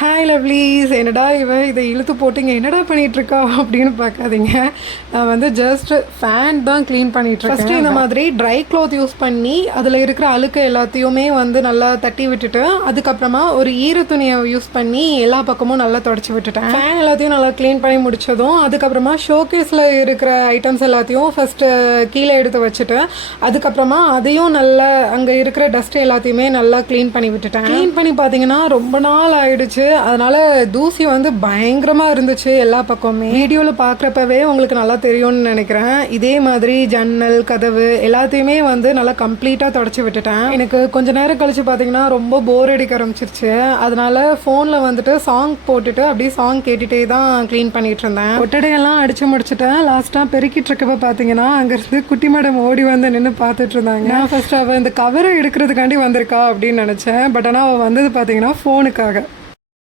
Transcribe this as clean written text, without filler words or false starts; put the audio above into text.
Hi lovelies, என்னடா இதை இழுத்து போட்டிங்க, என்னடா பண்ணிகிட்ருக்கா அப்படின்னு பார்க்காதீங்க. நான் வந்து ஜஸ்ட் ஃபேன் தான் க்ளீன் பண்ணிகிட்ருக்கேன். ஃபஸ்ட்டு இந்த மாதிரி ட்ரை க்ளாத் யூஸ் பண்ணி அதில் இருக்கிற அழுக்கு எல்லாத்தையுமே வந்து நல்லா தட்டி விட்டுட்டு, அதுக்கப்புறமா ஒரு ஈர துணியை யூஸ் பண்ணி எல்லா பக்கமும் நல்லா தொடச்சி விட்டுட்டேன். ஃபேன் எல்லாத்தையும் நல்லா க்ளீன் பண்ணி முடித்ததும் அதுக்கப்புறமா ஷோகேஸில் இருக்கிற ஐட்டம்ஸ் எல்லாத்தையும் ஃபஸ்ட்டு கீழே எடுத்து வச்சுட்டு, அதுக்கப்புறமா அதையும் நல்லா அங்கே இருக்கிற டஸ்ட் எல்லாத்தையுமே நல்லா க்ளீன் பண்ணி விட்டுட்டேன். க்ளீன் பண்ணி பார்த்தீங்கன்னா ரொம்ப நாள் ஆயிடுச்சு. அதனால தூசி வந்து பயங்கரமாக இருந்துச்சு எல்லா பக்கமுமே. வீடியோவில் பார்க்குறப்பவே உங்களுக்கு நல்லா தெரியும்னு நினைக்கிறேன். இதே மாதிரி ஜன்னல், கதவு எல்லாத்தையுமே வந்து நல்லா கம்ப்ளீட்டாக தொடச்சி விட்டுட்டேன். எனக்கு கொஞ்ச நேரம் கழிச்சு பார்த்தீங்கன்னா ரொம்ப போர் அடிக்க ஆரம்பிச்சிருச்சு. அதனால ஃபோனில் வந்துட்டு சாங் போட்டுட்டு அப்படியே சாங் கேட்டுகிட்டே தான் க்ளீன் பண்ணிட்டு இருந்தேன். ஒட்டடையெல்லாம் அடித்து முடிச்சுட்டேன். லாஸ்ட்டாக பெருக்கிட்டு இருக்கப்ப பார்த்தீங்கன்னா அங்கேருந்து குட்டி மேடம் ஓடி வந்து நின்று பார்த்துட்டு இருந்தாங்க. நான் ஃபர்ஸ்ட் அவள் இந்த கவரை எடுக்கிறதுக்காண்டி வந்திருக்கா அப்படின்னு நினச்சேன். பட் ஆனால் அவள் வந்தது பார்த்தீங்கன்னா ஃபோனுக்காக.